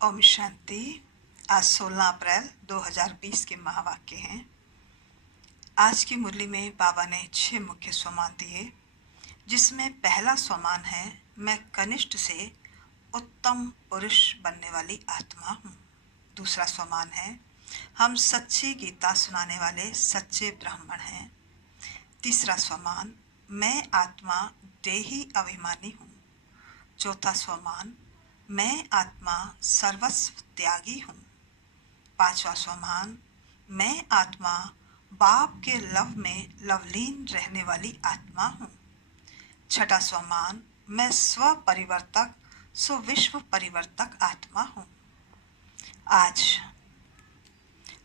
ओम शांति। आज 16 अप्रैल 2020 के महावाक्य हैं। आज की मुरली में बाबा ने 6 मुख्य स्वमान दिए, जिसमें पहला स्वमान है, मैं कनिष्ठ से उत्तम पुरुष बनने वाली आत्मा हूँ। दूसरा स्वमान है, हम सच्ची गीता सुनाने वाले सच्चे ब्राह्मण हैं। तीसरा स्वमान, मैं आत्मा देही अभिमानी हूँ। चौथा स्वमान, मैं आत्मा सर्वस्व त्यागी हूँ। पांचवा स्वमान, मैं आत्मा बाप के लव में लवलीन रहने वाली आत्मा हूँ। छठा स्वमान, मैं स्व परिवर्तक सो विश्व परिवर्तक आत्मा हूँ। आज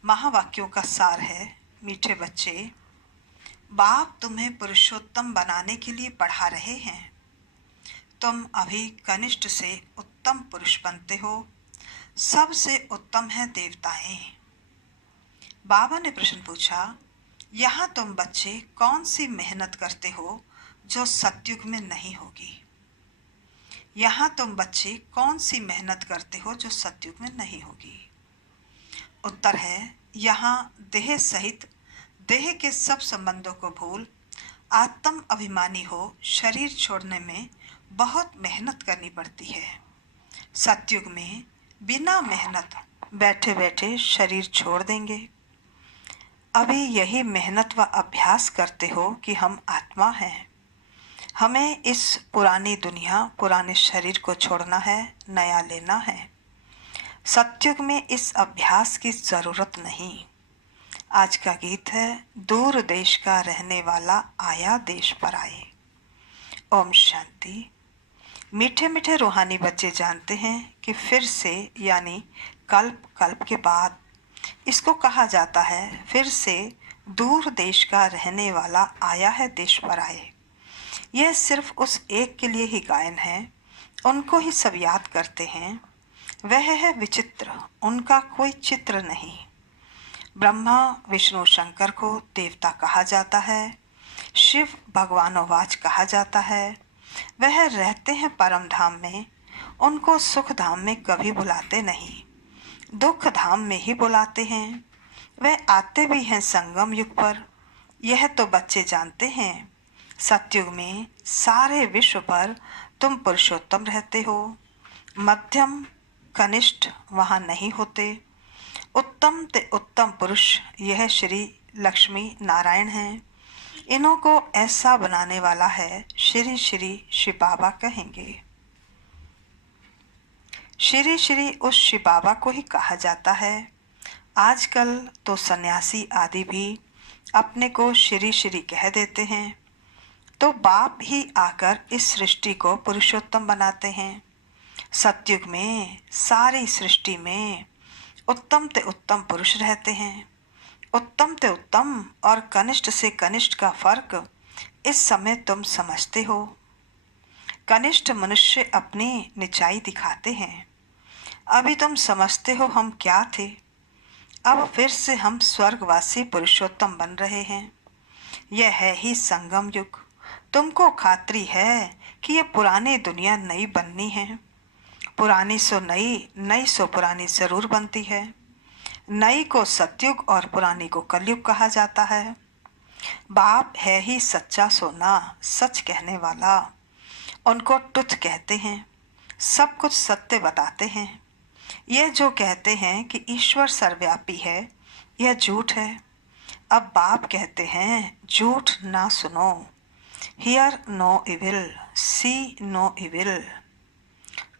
महावाक्यों का सार है, मीठे बच्चे, बाप तुम्हें पुरुषोत्तम बनाने के लिए पढ़ा रहे हैं। तुम अभी कनिष्ठ से उत्तम पुरुष बनते हो। सबसे उत्तम है देवताएं। बाबा ने प्रश्न पूछा, यहाँ तुम बच्चे कौन सी मेहनत करते हो जो सतयुग में नहीं होगी? यहाँ तुम बच्चे कौन सी मेहनत करते हो जो सतयुग में नहीं होगी? उत्तर है, यहाँ देह सहित देह के सब संबंधों को भूल आत्म अभिमानी हो शरीर छोड़ने में बहुत मेहनत करनी पड़ती है। सतयुग में बिना मेहनत बैठे बैठे शरीर छोड़ देंगे। अभी यही मेहनत व अभ्यास करते हो कि हम आत्मा हैं। हमें इस पुरानी दुनिया पुराने शरीर को छोड़ना है, नया लेना है। सतयुग में इस अभ्यास की ज़रूरत नहीं। आज का गीत है, दूर देश का रहने वाला आया देश पर आए। ओम शांति। मीठे मीठे रूहानी बच्चे जानते हैं कि फिर से यानी कल्प कल्प के बाद इसको कहा जाता है, फिर से दूर देश का रहने वाला आया है देश पर आए। यह सिर्फ उस एक के लिए ही गायन है, उनको ही सब याद करते हैं। वह है विचित्र, उनका कोई चित्र नहीं। ब्रह्मा विष्णु शंकर को देवता कहा जाता है, शिव भगवानोवाच कहा जाता है। वह रहते हैं परम धाम में, उनको सुख धाम में कभी बुलाते नहीं, दुख धाम में ही बुलाते हैं। वह आते भी हैं संगम युग पर, यह तो बच्चे जानते हैं। सतयुग में सारे विश्व पर तुम पुरुषोत्तम रहते हो। मध्यम कनिष्ठ वहाँ नहीं होते। उत्तम ते उत्तम पुरुष यह श्री लक्ष्मी नारायण हैं। इन्हों को ऐसा बनाने वाला है श्री श्री शिव बाबा कहेंगे। श्री श्री उस शिव बाबा को ही कहा जाता है। आजकल तो सन्यासी आदि भी अपने को श्री श्री कह देते हैं, तो बाप ही आकर इस सृष्टि को पुरुषोत्तम बनाते हैं। सतयुग में सारी सृष्टि में उत्तम ते उत्तम पुरुष रहते हैं। उत्तम ते उत्तम और कनिष्ठ से कनिष्ठ का फर्क इस समय तुम समझते हो। कनिष्ठ मनुष्य अपनी निचाई दिखाते हैं। अभी तुम समझते हो हम क्या थे। अब फिर से हम स्वर्गवासी पुरुषोत्तम बन रहे हैं। यह है ही संगम युग। तुमको खात्री है कि यह पुरानी दुनिया नई बननी है। पुरानी सो नई, नई सो पुरानी जरूर बनती है। नई को सतयुग और पुरानी को कलयुग कहा जाता है। बाप है ही सच्चा सोना, सच कहने वाला। उनको तुच्छ कहते हैं, सब कुछ सत्य बताते हैं। यह जो कहते हैं कि ईश्वर सर्वव्यापी है, यह झूठ है। अब बाप कहते हैं, झूठ ना सुनो। Hear no evil, see no evil,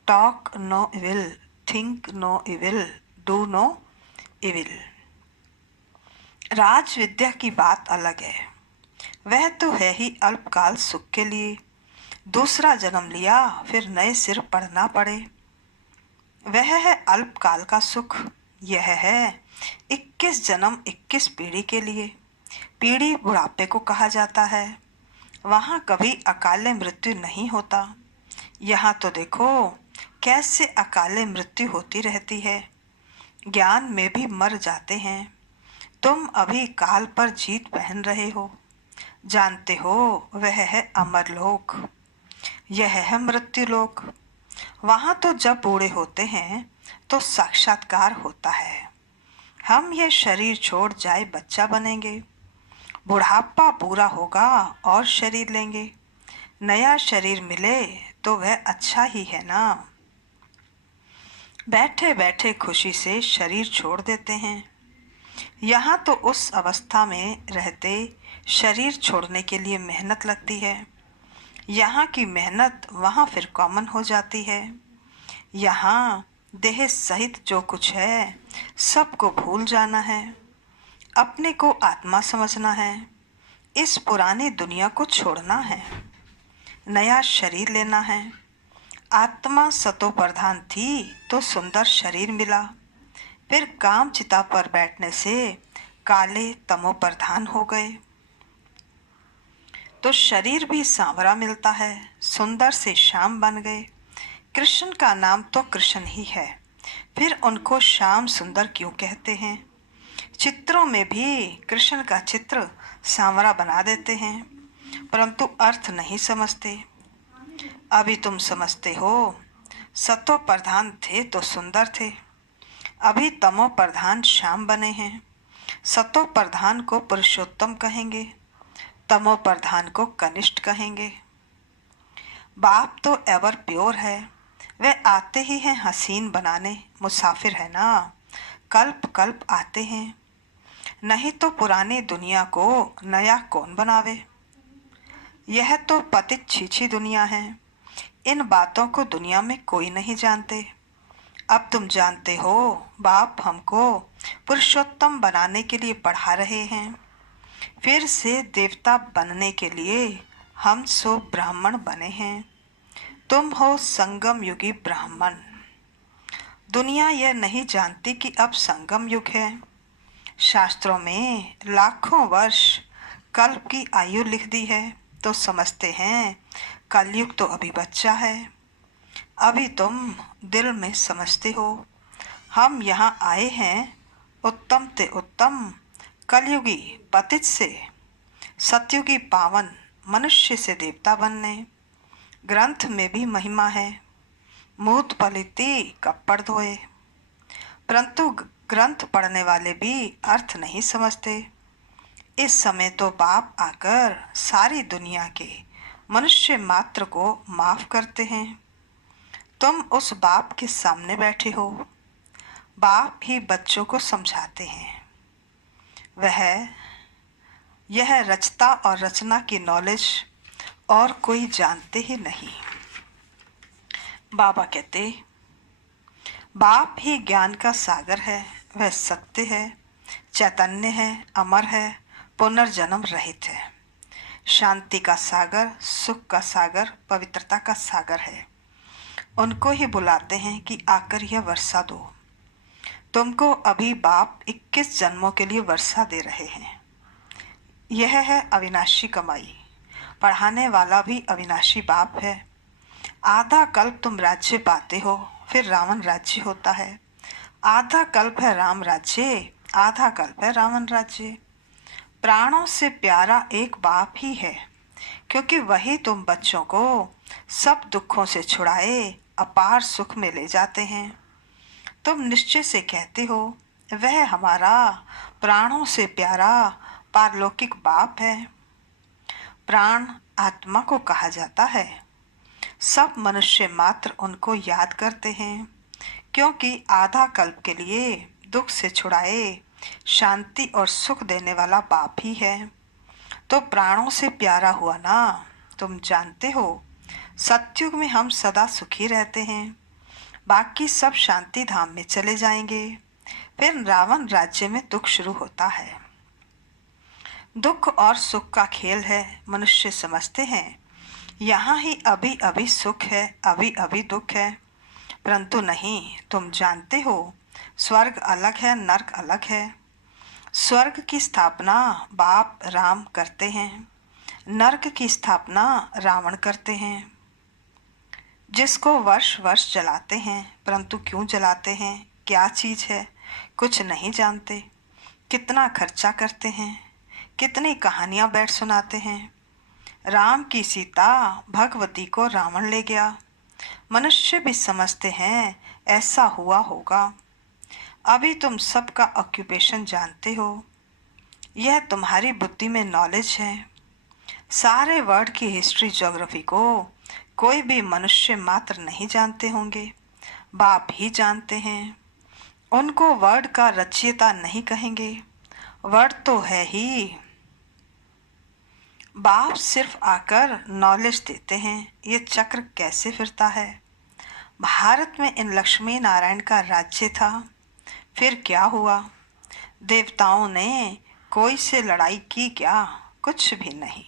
talk no evil, think no evil, do no evil. राज विद्या की बात अलग है। वह तो है ही अल्पकाल सुख के लिए। दूसरा जन्म लिया फिर नए सिर पढ़ना पड़े, वह है अल्पकाल का सुख। यह है 21 जन्म 21 पीढ़ी के लिए। पीढ़ी बुढ़ापे को कहा जाता है। वहाँ कभी अकाले मृत्यु नहीं होता। यहाँ तो देखो कैसे अकाले मृत्यु होती रहती है। ज्ञान में भी मर जाते हैं। तुम अभी काल पर जीत पहन रहे हो। जानते हो वह है अमरलोक, यह है मृत्युलोक। वहाँ तो जब बूढ़े होते हैं तो साक्षात्कार होता है। हम ये शरीर छोड़ जाए बच्चा बनेंगे, बुढ़ापा पूरा होगा और शरीर लेंगे। नया शरीर मिले तो वह अच्छा ही है ना। बैठे बैठे खुशी से शरीर छोड़ देते हैं। यहाँ तो उस अवस्था में रहते शरीर छोड़ने के लिए मेहनत लगती है। यहाँ की मेहनत वहाँ फिर कॉमन हो जाती है। यहाँ देह सहित जो कुछ है सबको भूल जाना है, अपने को आत्मा समझना है, इस पुरानी दुनिया को छोड़ना है, नया शरीर लेना है। आत्मा सतो प्रधान थी तो सुंदर शरीर मिला, फिर काम चिता पर बैठने से काले तमो प्रधान हो गए तो शरीर भी सांवरा मिलता है, सुंदर से श्याम बन गए। कृष्ण का नाम तो कृष्ण ही है, फिर उनको श्याम सुंदर क्यों कहते हैं। चित्रों में भी कृष्ण का चित्र सांवरा बना देते हैं, परंतु अर्थ नहीं समझते। अभी तुम समझते हो, सतो प्रधान थे तो सुंदर थे, अभी तमो प्रधान श्याम बने हैं। सतो प्रधान को पुरुषोत्तम कहेंगे, तमो प्रधान को कनिष्ठ कहेंगे। बाप तो एवर प्योर है, वे आते ही हैं हसीन बनाने, मुसाफिर है ना, कल्प कल्प आते हैं। नहीं तो पुरानी दुनिया को नया कौन बनावे। यह तो पतित छीछी दुनिया है, इन बातों को दुनिया में कोई नहीं जानते। अब तुम जानते हो, बाप हमको पुरुषोत्तम बनाने के लिए पढ़ा रहे हैं, फिर से देवता बनने के लिए हम सो ब्राह्मण बने हैं। तुम हो संगम युगी ब्राह्मण। दुनिया यह नहीं जानती कि अब संगम युग है। शास्त्रों में लाखों वर्ष कल्प की आयु लिख दी है तो समझते हैं कलयुग तो अभी बच्चा है। अभी तुम दिल में समझते हो, हम यहाँ आए हैं उत्तम ते उत्तम कलयुगी पतित से सतयुगी पावन मनुष्य से देवता बनने। ग्रंथ में भी महिमा है, मूत पलिती कपड़ धोए, परंतु ग्रंथ पढ़ने वाले भी अर्थ नहीं समझते। इस समय तो बाप आकर सारी दुनिया के मनुष्य मात्र को माफ करते हैं। तुम उस बाप के सामने बैठे हो, बाप ही बच्चों को समझाते हैं। वह यह रचता और रचना की नॉलेज और कोई जानते ही नहीं। बाबा कहते, बाप ही ज्ञान का सागर है, वह सत्य है, चैतन्य है, अमर है, पुनर्जन्म रहित है, शांति का सागर, सुख का सागर, पवित्रता का सागर है। उनको ही बुलाते हैं कि आकर यह वर्षा दो। तुमको अभी बाप 21 जन्मों के लिए वर्षा दे रहे हैं। यह है अविनाशी कमाई। पढ़ाने वाला भी अविनाशी बाप है। आधा कल्प तुम राज्य पाते हो, फिर रावण राज्य होता है। आधा कल्प है राम राज्य, आधा कल्प है रावण राज्य। प्राणों से प्यारा एक बाप ही है, क्योंकि वही तुम बच्चों को सब दुखों से छुड़ाए अपार सुख में ले जाते हैं। तुम निश्चय से कहते हो, वह हमारा प्राणों से प्यारा पारलौकिक बाप है। प्राण आत्मा को कहा जाता है। सब मनुष्य मात्र उनको याद करते हैं, क्योंकि आधा कल्प के लिए दुख से छुड़ाए शांति और सुख देने वाला बाप ही है। तो प्राणों से प्यारा हुआ ना। तुम जानते हो, सतयुग में हम सदा सुखी रहते हैं, बाकी सब शांति धाम में चले जाएंगे। फिर रावण राज्य में दुख शुरू होता है। दुख और सुख का खेल है, मनुष्य समझते हैं यहाँ ही अभी अभी सुख है, अभी अभी दुख है, परंतु नहीं। तुम जानते हो, स्वर्ग अलग है, नरक अलग है। स्वर्ग की स्थापना बाप राम करते हैं, नरक की स्थापना रावण करते हैं, जिसको वर्ष वर्ष जलाते हैं। परंतु क्यों जलाते हैं, क्या चीज़ है, कुछ नहीं जानते। कितना खर्चा करते हैं, कितनी कहानियाँ बैठ सुनाते हैं। राम की सीता भगवती को रावण ले गया। मनुष्य भी समझते हैं ऐसा हुआ होगा। अभी तुम सबका ऑक्यूपेशन जानते हो, यह तुम्हारी बुद्धि में नॉलेज है। सारे वर्ल्ड की हिस्ट्री ज्योग्राफी को कोई भी मनुष्य मात्र नहीं जानते होंगे, बाप ही जानते हैं। उनको वर्ड का रचयिता नहीं कहेंगे, वर्ड तो है ही। बाप सिर्फ आकर नॉलेज देते हैं ये चक्र कैसे फिरता है। भारत में इन लक्ष्मी नारायण का राज्य था, फिर क्या हुआ? देवताओं ने कोई से लड़ाई की क्या? कुछ भी नहीं।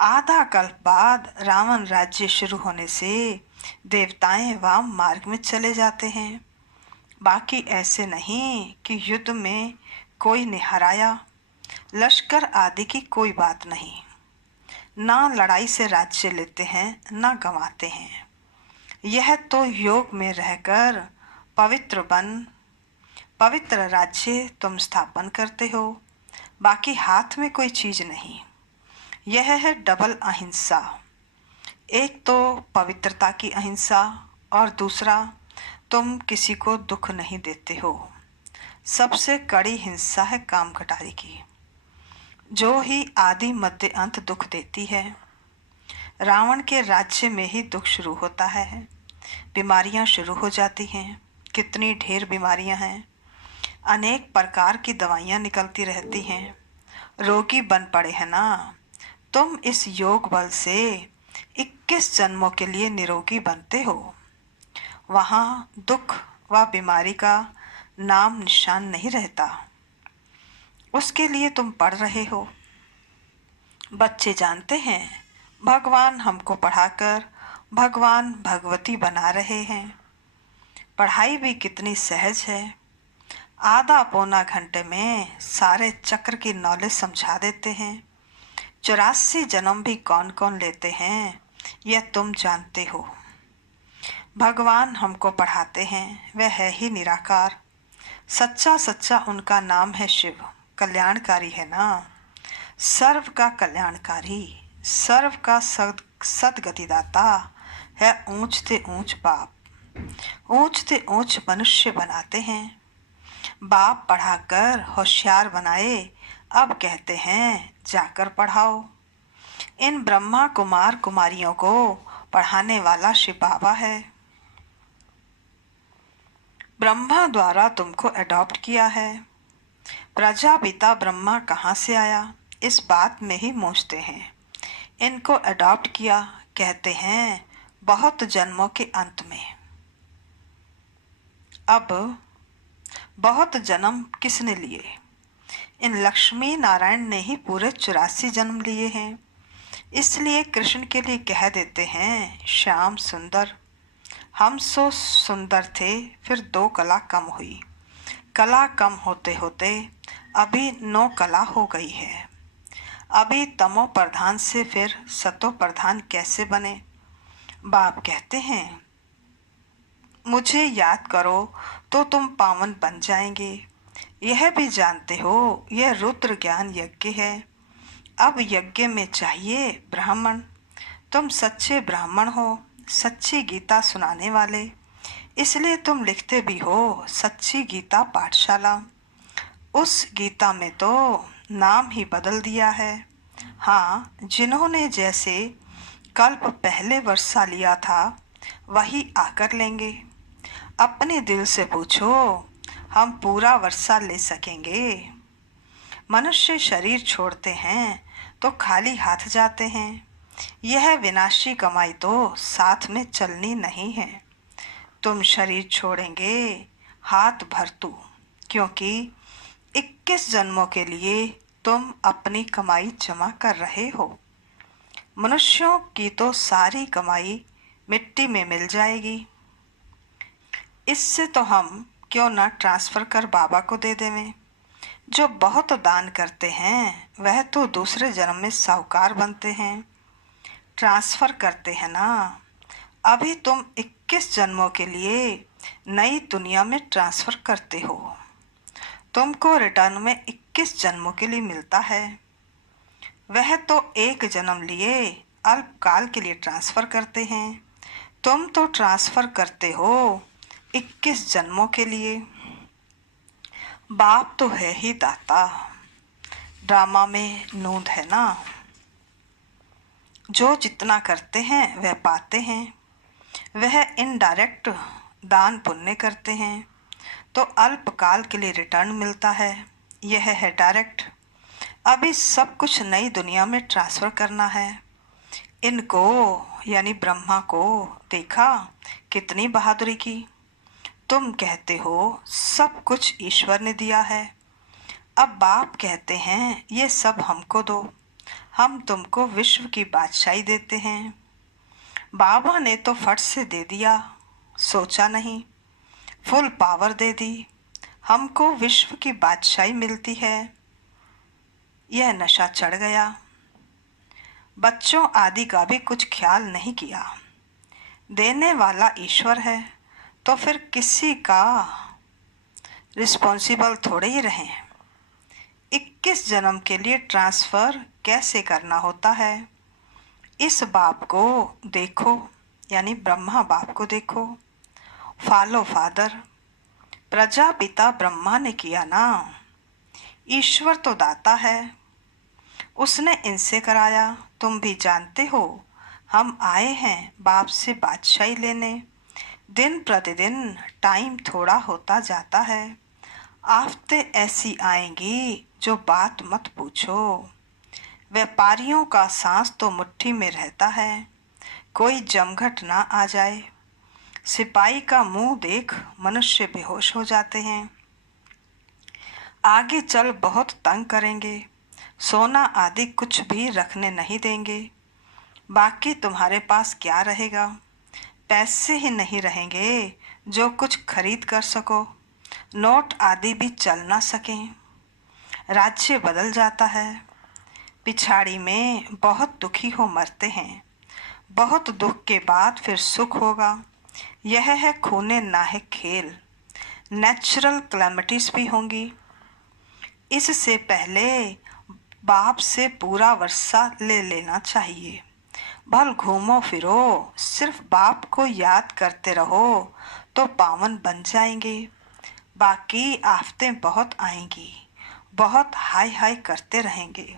आधा कल्प बाद रावण राज्य शुरू होने से देवताएं वाम मार्ग में चले जाते हैं। बाकी ऐसे नहीं कि युद्ध में कोई ने हराया, लश्कर आदि की कोई बात नहीं। ना लड़ाई से राज्य लेते हैं ना गंवाते हैं। यह तो योग में रहकर पवित्र राज्य तुम स्थापन करते हो, बाकी हाथ में कोई चीज नहीं। यह है डबल अहिंसा। एक तो पवित्रता की अहिंसा और दूसरा तुम किसी को दुख नहीं देते हो। सबसे कड़ी हिंसा है काम कटारी की, जो ही आदि मध्य अंत दुख देती है। रावण के राज्य में ही दुख शुरू होता है, बीमारियां शुरू हो जाती हैं। कितनी ढेर बीमारियां हैं, अनेक प्रकार की दवाइयां निकलती रहती हैं। रोगी बन पड़े हैं ना। तुम इस योग बल से 21 जन्मों के लिए निरोगी बनते हो। वहाँ दुख व बीमारी का नाम निशान नहीं रहता। उसके लिए तुम पढ़ रहे हो। बच्चे जानते हैं भगवान हमको पढ़ाकर भगवान भगवती बना रहे हैं। पढ़ाई भी कितनी सहज है, आधा पौना घंटे में सारे चक्र की नॉलेज समझा देते हैं। 84 जन्म भी कौन कौन लेते हैं यह तुम जानते हो। भगवान हमको पढ़ाते हैं, वह है ही निराकार। सच्चा सच्चा उनका नाम है शिव, कल्याणकारी है ना। सर्व का कल्याणकारी, सर्व का सदगतिदाता है। ऊंचते ऊंच बाप ऊंचते ऊंच मनुष्य बनाते हैं। बाप पढ़ाकर होशियार बनाए, अब कहते हैं जाकर पढ़ाओ। इन ब्रह्मा कुमार कुमारियों को पढ़ाने वाला शिव बाबा है। ब्रह्मा द्वारा तुमको अडॉप्ट किया है। प्रजापिता ब्रह्मा कहाँ से आया, इस बात में ही मूझते हैं। इनको अडॉप्ट किया कहते हैं बहुत जन्मों के अंत में। अब बहुत जन्म किसने लिए? इन लक्ष्मी नारायण ने ही पूरे 84 जन्म लिए हैं। इसलिए कृष्ण के लिए कह देते हैं श्याम सुंदर। हम सो सुंदर थे, फिर 2 कला कम हुई। कला कम होते होते अभी 9 कला हो गई है। अभी तमो प्रधान से फिर सतो प्रधान कैसे बने? बाप कहते हैं मुझे याद करो तो तुम पावन बन जाएंगे। यह भी जानते हो यह रुद्र ज्ञान यज्ञ है। अब यज्ञ में चाहिए ब्राह्मण। तुम सच्चे ब्राह्मण हो, सच्ची गीता सुनाने वाले, इसलिए तुम लिखते भी हो सच्ची गीता पाठशाला। उस गीता में तो नाम ही बदल दिया है। हाँ, जिन्होंने जैसे कल्प पहले वर्षा लिया था वही आकर लेंगे। अपने दिल से पूछो, हम पूरा वर्षा ले सकेंगे? मनुष्य शरीर छोड़ते हैं तो खाली हाथ जाते हैं। यह विनाशी कमाई तो साथ में चलनी नहीं है। तुम शरीर छोड़ेंगे हाथ भरतू, क्योंकि 21 जन्मों के लिए तुम अपनी कमाई जमा कर रहे हो। मनुष्यों की तो सारी कमाई मिट्टी में मिल जाएगी। इससे तो हम क्यों ना ट्रांसफ़र कर बाबा को दे देवें। जो बहुत दान करते हैं वह तो दूसरे जन्म में साहूकार बनते हैं। ट्रांसफ़र करते हैं ना। अभी तुम 21 जन्मों के लिए नई दुनिया में ट्रांसफ़र करते हो। तुमको रिटर्न में 21 जन्मों के लिए मिलता है। वह तो 1 जन्म लिए अल्पकाल के लिए ट्रांसफ़र करते हैं। तुम तो ट्रांसफ़र करते हो 21 जन्मों के लिए। बाप तो है ही दाता, ड्रामा में नूंद है ना। जो जितना करते हैं वह पाते हैं, वह इनडायरेक्ट दान पुण्य करते हैं तो अल्पकाल के लिए रिटर्न मिलता है। यह है डायरेक्ट। अभी सब कुछ नई दुनिया में ट्रांसफ़र करना है। इनको यानी ब्रह्मा को देखा, कितनी बहादुरी की। तुम कहते हो सब कुछ ईश्वर ने दिया है, अब बाप कहते हैं ये सब हमको दो, हम तुमको विश्व की बादशाही देते हैं। बाबा ने तो फट से दे दिया, सोचा नहीं, फुल पावर दे दी। हमको विश्व की बादशाही मिलती है। यह नशा चढ़ गया। बच्चों आदि का भी कुछ ख्याल नहीं किया। देने वाला ईश्वर है तो फिर किसी का रिस्पॉन्सिबल थोड़े ही रहें। 21 जन्म के लिए ट्रांसफ़र कैसे करना होता है, इस बाप को देखो, यानी ब्रह्मा बाप को देखो। फॉलो फादर, प्रजापिता ब्रह्मा ने किया ना। ईश्वर तो दाता है, उसने इनसे कराया। तुम भी जानते हो हम आए हैं बाप से बादशाही लेने। दिन प्रतिदिन टाइम थोड़ा होता जाता है। आफतें ऐसी आएंगी जो बात मत पूछो। व्यापारियों का सांस तो मुट्ठी में रहता है, कोई जमघट ना आ जाए। सिपाही का मुंह देख मनुष्य बेहोश हो जाते हैं। आगे चल बहुत तंग करेंगे, सोना आदि कुछ भी रखने नहीं देंगे। बाकी तुम्हारे पास क्या रहेगा, पैसे ही नहीं रहेंगे जो कुछ खरीद कर सको। नोट आदि भी चल ना सकें। राज्य बदल जाता है। पिछाड़ी में बहुत दुखी हो मरते हैं, बहुत दुख के बाद फिर सुख होगा। यह है खूने नाहक खेल। नेचुरल क्लैमिटीज भी होंगी। इससे पहले बाप से पूरा वर्षा ले लेना चाहिए। भल घूमो फिरो, सिर्फ बाप को याद करते रहो तो पावन बन जाएंगे। बाकी आफतें बहुत आएंगी, बहुत हाय हाय करते रहेंगे।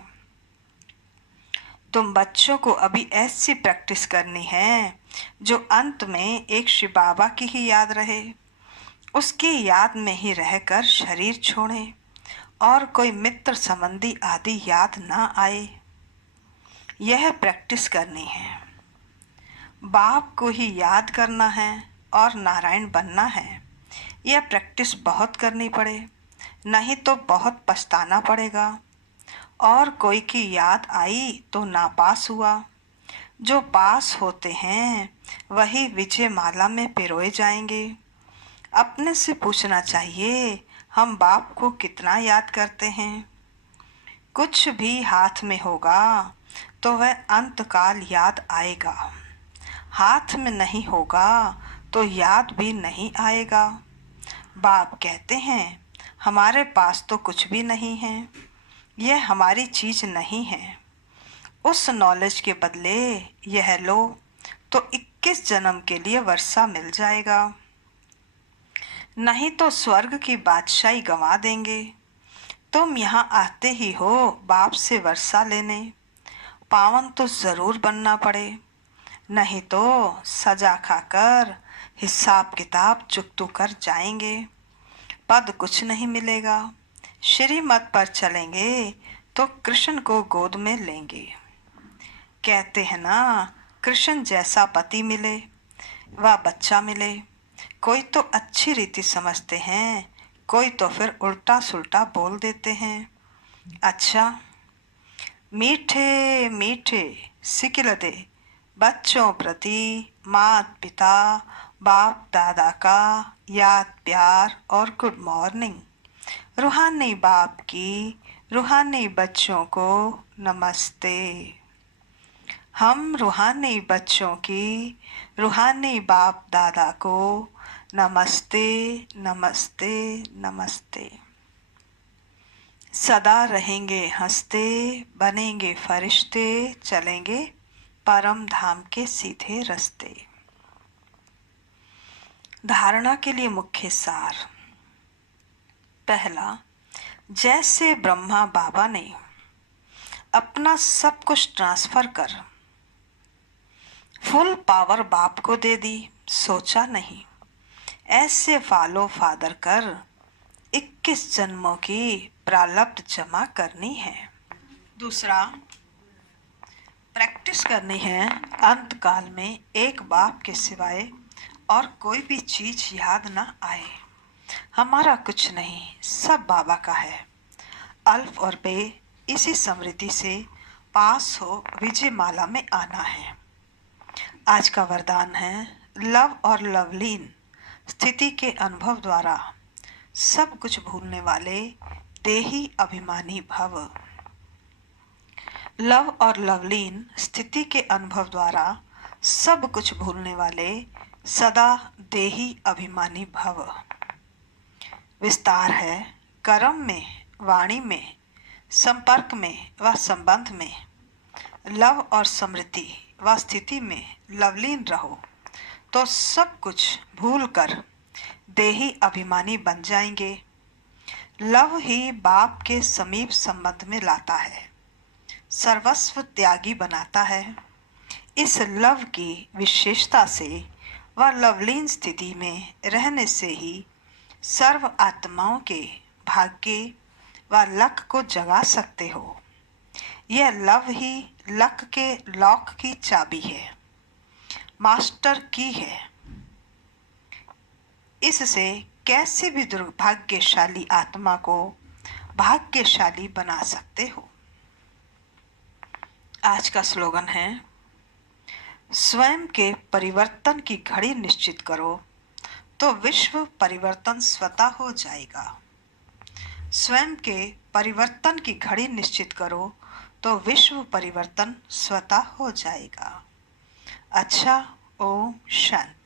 तुम बच्चों को अभी ऐसी प्रैक्टिस करनी है जो अंत में एक शिव बाबा की ही याद रहे, उसकी याद में ही रहकर शरीर छोड़े और कोई मित्र संबंधी आदि याद ना आए। यह प्रैक्टिस करनी है। बाप को ही याद करना है और नारायण बनना है। यह प्रैक्टिस बहुत करनी पड़े, नहीं तो बहुत पछताना पड़ेगा। और कोई की याद आई तो नापास हुआ। जो पास होते हैं वही विजय माला में पिरोए जाएंगे। अपने से पूछना चाहिए हम बाप को कितना याद करते हैं। कुछ भी हाथ में होगा तो वह अंतकाल याद आएगा। हाथ में नहीं होगा तो याद भी नहीं आएगा। बाप कहते हैं हमारे पास तो कुछ भी नहीं है, यह हमारी चीज़ नहीं है। उस नॉलेज के बदले यह लो तो 21 जन्म के लिए वर्षा मिल जाएगा, नहीं तो स्वर्ग की बादशाही गंवा देंगे। तुम यहाँ आते ही हो बाप से वर्षा लेने, पावन तो ज़रूर बनना पड़े, नहीं तो सजा खाकर हिसाब किताब चुकतू कर जाएंगे। पद कुछ नहीं मिलेगा। श्रीमत पर चलेंगे तो कृष्ण को गोद में लेंगे। कहते हैं ना कृष्ण जैसा पति मिले व बच्चा मिले। कोई तो अच्छी रीति समझते हैं, कोई तो फिर उल्टा सुल्टा बोल देते हैं। अच्छा, मीठे मीठे सिकिलदे बच्चों प्रति माता पिता बाप दादा का याद प्यार और गुड मॉर्निंग। रूहानी बाप की रूहानी बच्चों को नमस्ते। हम रूहानी बच्चों की रूहानी बाप दादा को नमस्ते नमस्ते नमस्ते। सदा रहेंगे हंसते, बनेंगे फरिश्ते, चलेंगे परम धाम के सीधे रास्ते। धारणा के लिए मुख्य सार। पहला, जैसे ब्रह्मा बाबा ने अपना सब कुछ ट्रांसफर कर फुल पावर बाप को दे दी, सोचा नहीं ऐसे फॉलो फादर कर 21 जन्मों की प्रारब्ध जमा करनी है। दूसरा, प्रैक्टिस करनी है अंत काल में एक बाप के सिवाय और कोई भी चीज याद न आए। हमारा कुछ नहीं, सब बाबा का है। अल्फ और बे इसी स्मृति से पास हो विजय माला में आना है। आज का वरदान है, लव और लवलीन स्थिति के अनुभव द्वारा सब कुछ भूलने वाले देही अभिमानी भव। लव और लवलीन स्थिति के अनुभव द्वारा सब कुछ भूलने वाले सदा देही अभिमानी भव। विस्तार है, कर्म में, वाणी में, संपर्क में व संबंध में, लव और स्मृति व स्थिति में लवलीन रहो तो सब कुछ भूलकर देही अभिमानी बन जाएंगे। लव ही बाप के समीप संबंध में लाता है, सर्वस्व त्यागी बनाता है। इस लव की विशेषता से व लवलीन स्थिति में रहने से ही सर्व आत्माओं के भाग्य व लक को जगा सकते हो। यह लव ही लक के लॉक की चाबी है, मास्टर की है। इससे कैसे भी दुर्भाग्यशाली आत्मा को भाग्यशाली बना सकते हो। आज का स्लोगन है, स्वयं के परिवर्तन की घड़ी निश्चित करो तो विश्व परिवर्तन स्वतः हो जाएगा। स्वयं के परिवर्तन की घड़ी निश्चित करो तो विश्व परिवर्तन स्वतः हो जाएगा। अच्छा, ओम शांति।